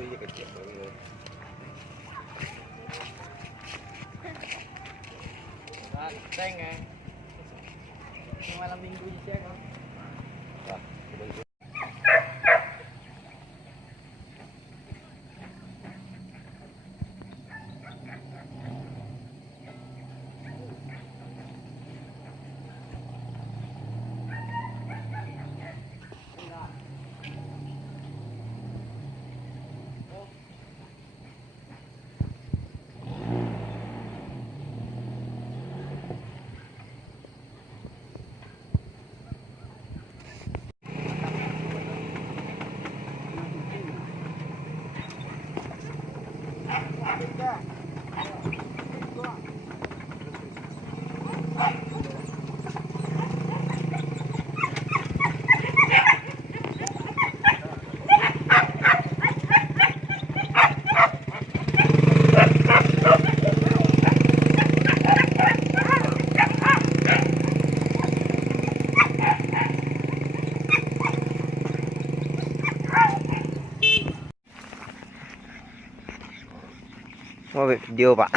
iya kecil. Teng ya. Malam minggu aja kan. Wah, mau video Pak.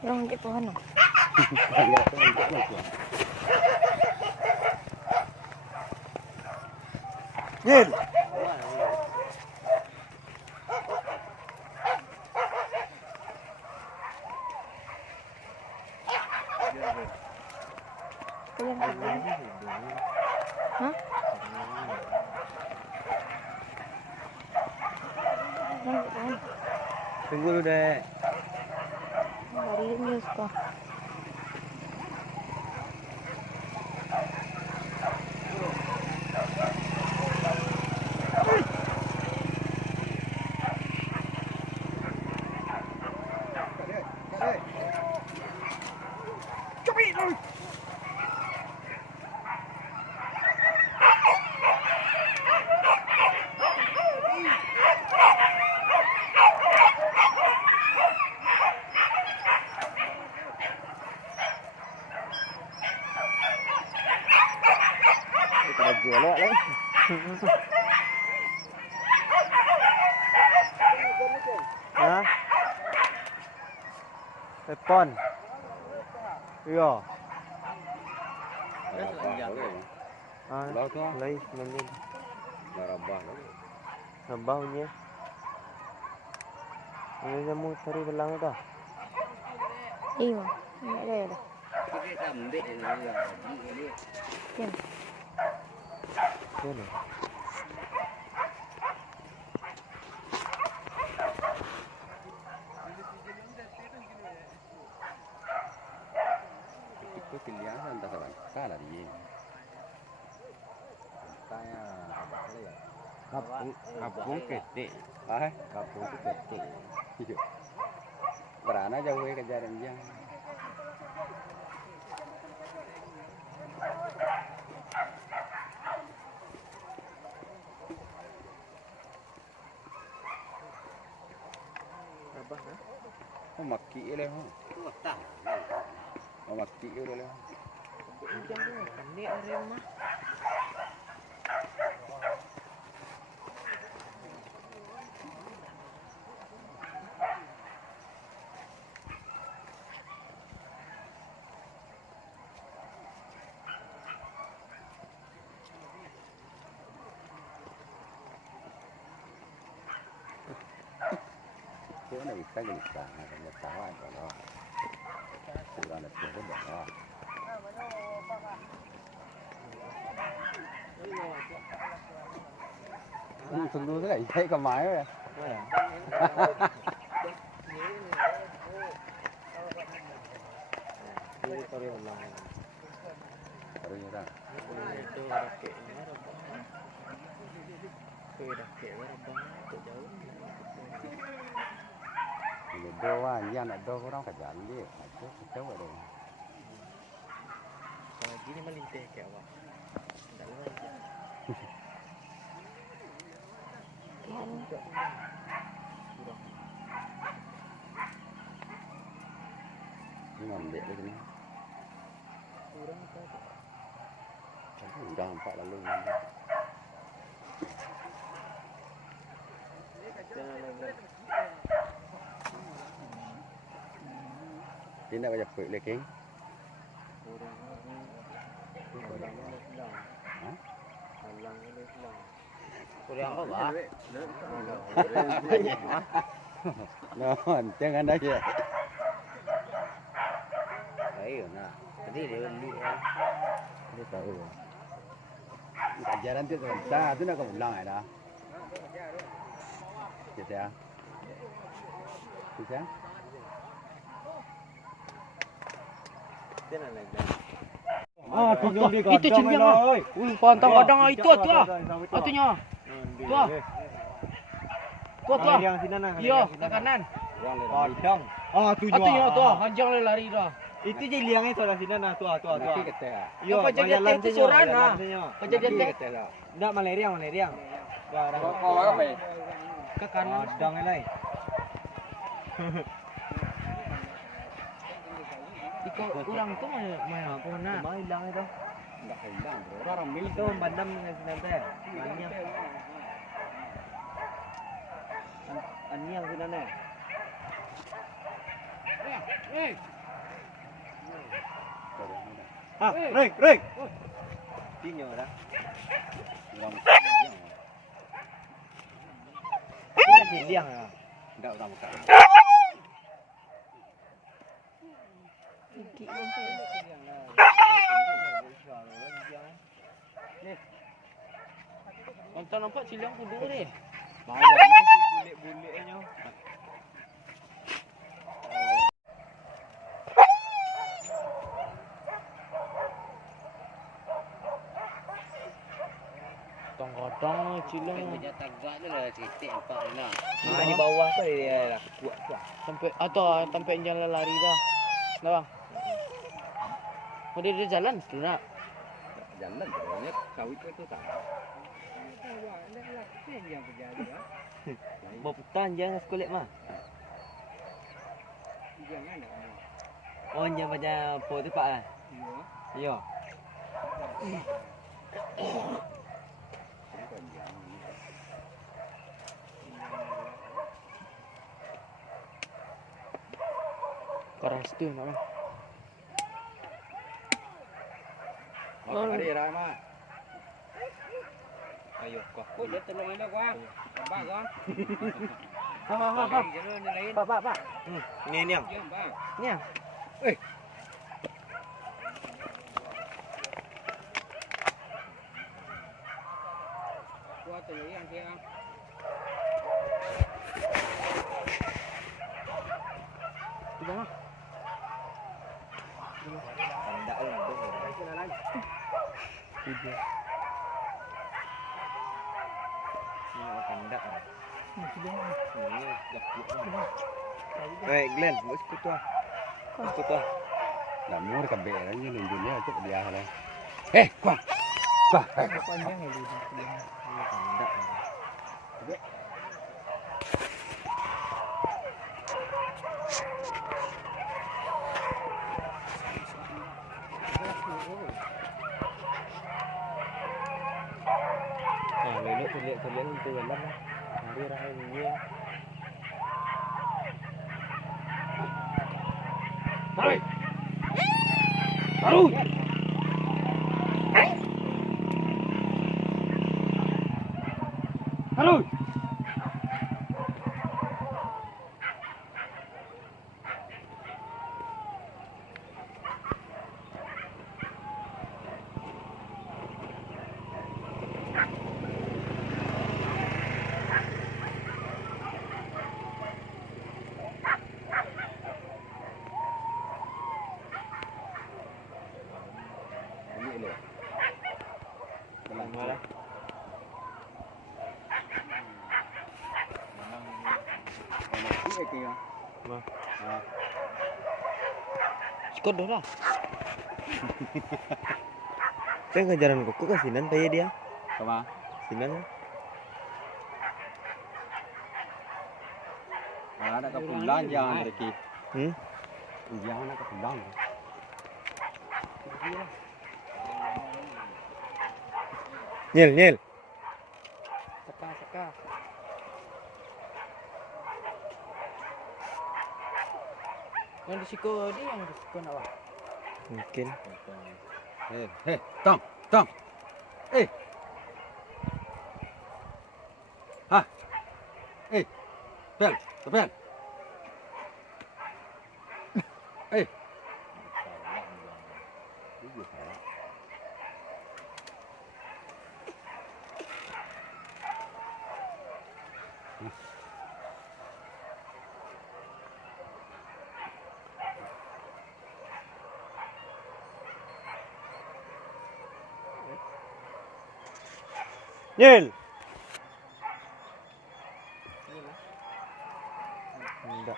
Orang di pohon. Yin. Hah? Tunggu dulu deh. Dari news kok. Kita jual lagi. Hah? Telepon. Iya. Ah, lấy mình đi. Rabahnya. Ini kamu cari belang itu. Iya, ini ada. Yan. Ini. Itu pilihan entah kawan. Kalah dia. Tanya apa ya? Kapung ketik. Ah, kapung itu ketik. Berana jauh kejaran dia. Oh, maki ile ho. Oh, maki ile le. Jangan kan ni orang mah. Itu nak bisa ke bisa, nak tahu apa loh. Sudah nak sebut dah. Tunggu tu lah, saya kemana ya? Ini kori ulang. Baru ni dah. Itu raketnya rebang. Kue raketnya rebang tak jauh. Ini doa, yang nak doa orang kerja ni, macam macam apa dah? Kalau gini melintih ke awak. Tak lewat. Ini mandek lagi ni. Kurang apa? Dah nampak lalu. Jangan lagi. Dia nak baca apa lagi? Kurang. Kurang Islam. Ha? Halang Islam. Kurang apa, Pak? Non, jangan dah je. Ayo nak. Tadi dia beli kan. Dia tahu. Ajaran tu sebentar, tu nak kau ulang dah. Kita ya. Kita. Jangan lagi. Ah, Itu ciliang ah. Pantang kadang itu tu ah. Atunya. Tu ah. Tu ah. Yang sini nah. Iya, ke kanan. Padang. Ah, tu Atunya tu ah, hanjang le lari dah. Itu je liangnya tu sini nah, tu. Nanti kita ya. Yo, kejadian itu suran ah. Kejadian itu Kita lah. Ndak maleriang. Kau apa? ke kanan. Padang lain. Iko kurang tu main apa nak? Cuma hilang itu. Tak hilang. Orang ambil Itu bandam dengan sini teh. Banyak. Aniang sini nah. Ah, Reng. Tinyo dah. Liang ah. Tak orang bukan. Entah nampak ciliang kudu ni. Bayang ni bulik-buliknya. Tong-tong ciliang. Kerja tagak tu lah titik empat ni nak. Di bawah tu dia lah kuat. Sampai atau sampai jalan lari dah. Dah bang. Oh dia jalan tu nak. Jalan tu banyak sawit tu tak. Berputar jangan sekolah mah. Oh jangan baca po tu pak ah. Iya. Keras tu nak bang. Oh, hari Rama. Ayo kau. Kau dia tolong anda kau. Bang kau. Ha. Jalan yang lain. Pak. Ni yang. Jom bang. Ni ah. Kuat tu yang dia. Tu bang. Kandak lah tu. Video. Ni kandak ah. Ni dah kuat. Baik Glenn, mau ikut tu ah. Ikut tu ah. Dah mur kabeh ni dunia tu dia lah. Kuah. Panjang ni dia. Kandak. Lelok terlihat untuk dalam lah. Hari raya ni. Tarik. Taruh. Taruh. kia. Sikot dah lah. Saya ngajaran kok ke sinan tanya dia. Apa? Sinan. Ada kepulan jangan lagi. Hmm? Jangan ada kepulan. Nyel. Seka. Yang disiko dia yang disiko nak apa? Mungkin. Tong. Pel. Nyel. Enggak.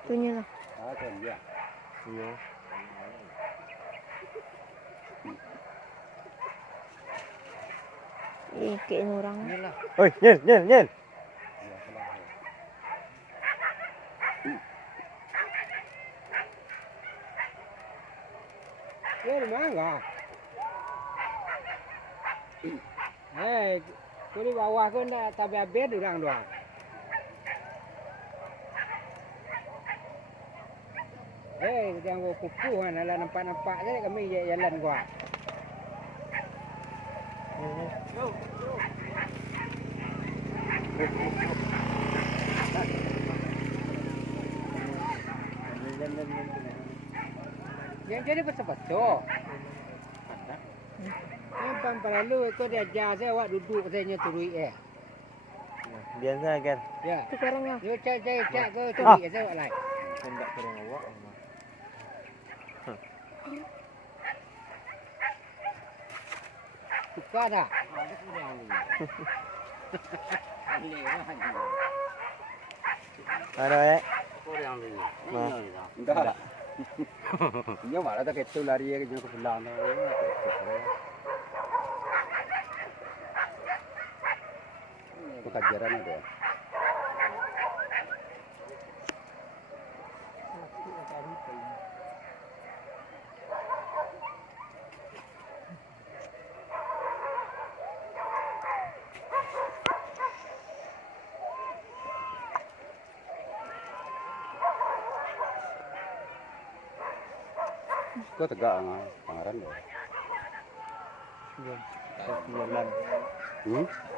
Itunya lah. Ya. Iya. Ikin orang. Inilah. Oi, nyel. Ini mana? Kau di bawah kau nak tabi abed orang doang. Jangan kau kupu kan, ala nampak je kami jalan gua. Yang jadi betul-betul. Yang lalu kau diajar saya awak duduk saya turui Biasa kan. Ya. Itu sekarang lah. Yo cak ke turui saya awak lain. Enggak kurang awak. Suka dah. Ada Enggak. Dia malah tak ketul lari ke jangan kepulan. Kajaran ada. Kau tegak pangaran loh. Jalan.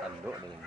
Tanduk dia.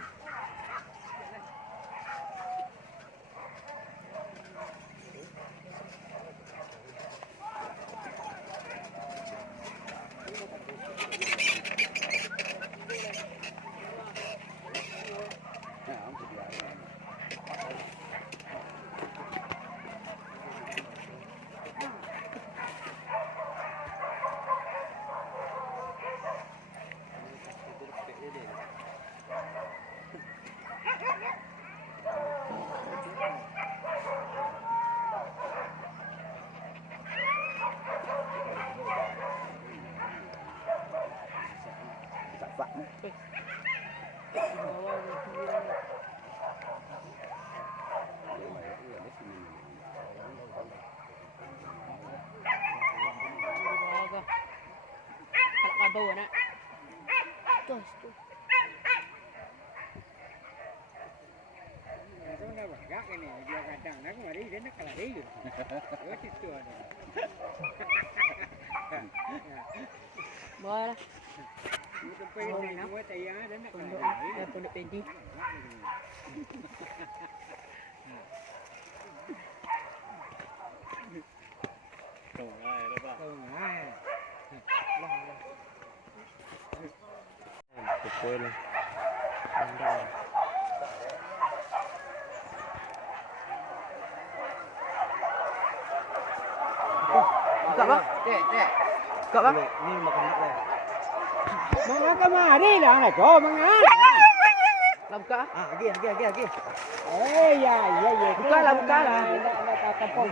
Bau nak. Tuh. Kau nak bagak ni dia kadang nak mari dia nak kelari je. Oh situ ada. Bawa lah. Kita pergi ni buat ayah dia nak Pondok kelari. pondok pedi. Betul. Buka bang. Dek. Buka bang. Ni makan nak dah. Mga kamari lang na ko, mga. Lah buka. Lagi. Eh, ya. Buka lah.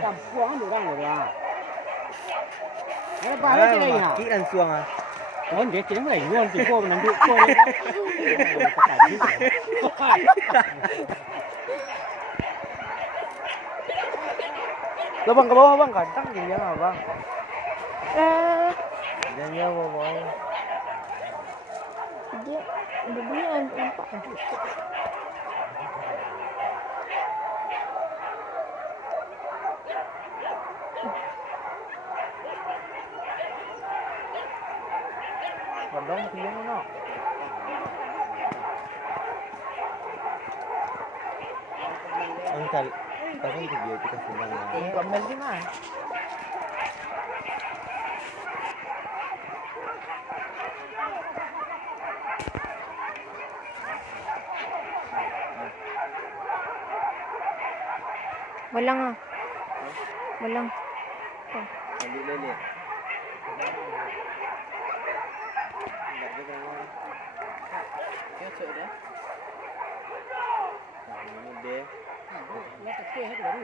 Kampung ada orang lah. Apa Ah, lagi ni? maki dan suang ah. Kon dia kira mulai nguan tu ko nanti ko. Lah bang ke bawah bang, kadang dia yang bang. Jangan ya boy. Dia bunyi nampak. Kadang dia mana? Angkal. Tapi dia kita senang. Pemel di mana? Walang ah. Walang. Ambil lele. Masuk dah. Ini dia. Nak kecil hết rồi.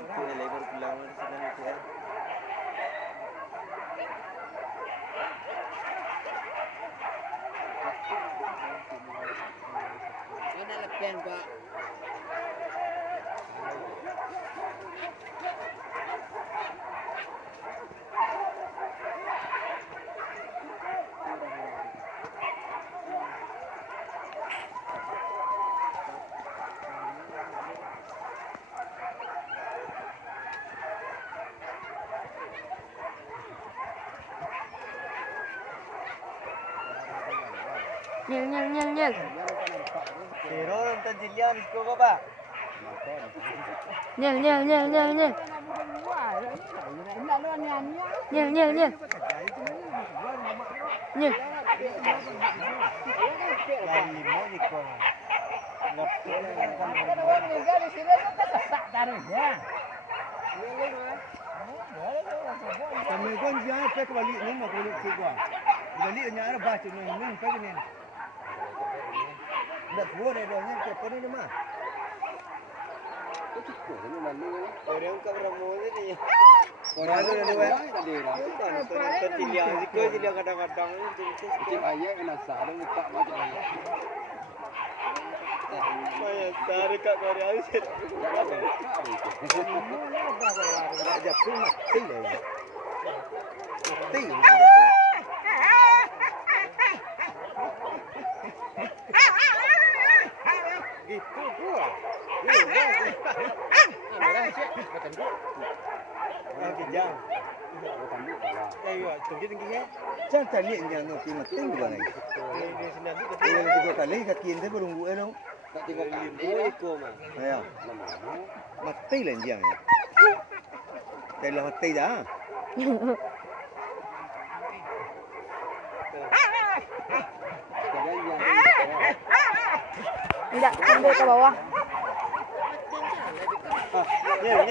Itu lele baru pulang sedang itu kan. Kau nak lepian Pak. Nyel. Pero nonton Jilian di sekolah apa? Nyel. Nyel. Kali mau di sekolah. Di sini tu tak taruhnya. Kami kan jangan pakai balik ni mak balik ke gua. Balik nya ada baca ni pakai ni. Nak buat ada nya ke apa ni mah? Orang kau ramai ni. Orang ada dua. Nonton Jilian Jilian kadang-kadang ni Cik ayah kena sarung tak macam ni. saya tarik kat Korea asyik. Nak japun mati lah. Mati. Gitu gua. Okey jam. Tinggi ya. Jangan tali yang nak mati gua ni. Ini senang tu. Ini tiga kali kaki ini berunggu dong. Tak tengok limbu ikut mah. Ayo. Mati lah yang ni. Dah lah mati dah. Tidak, sampai ke bawah. Ni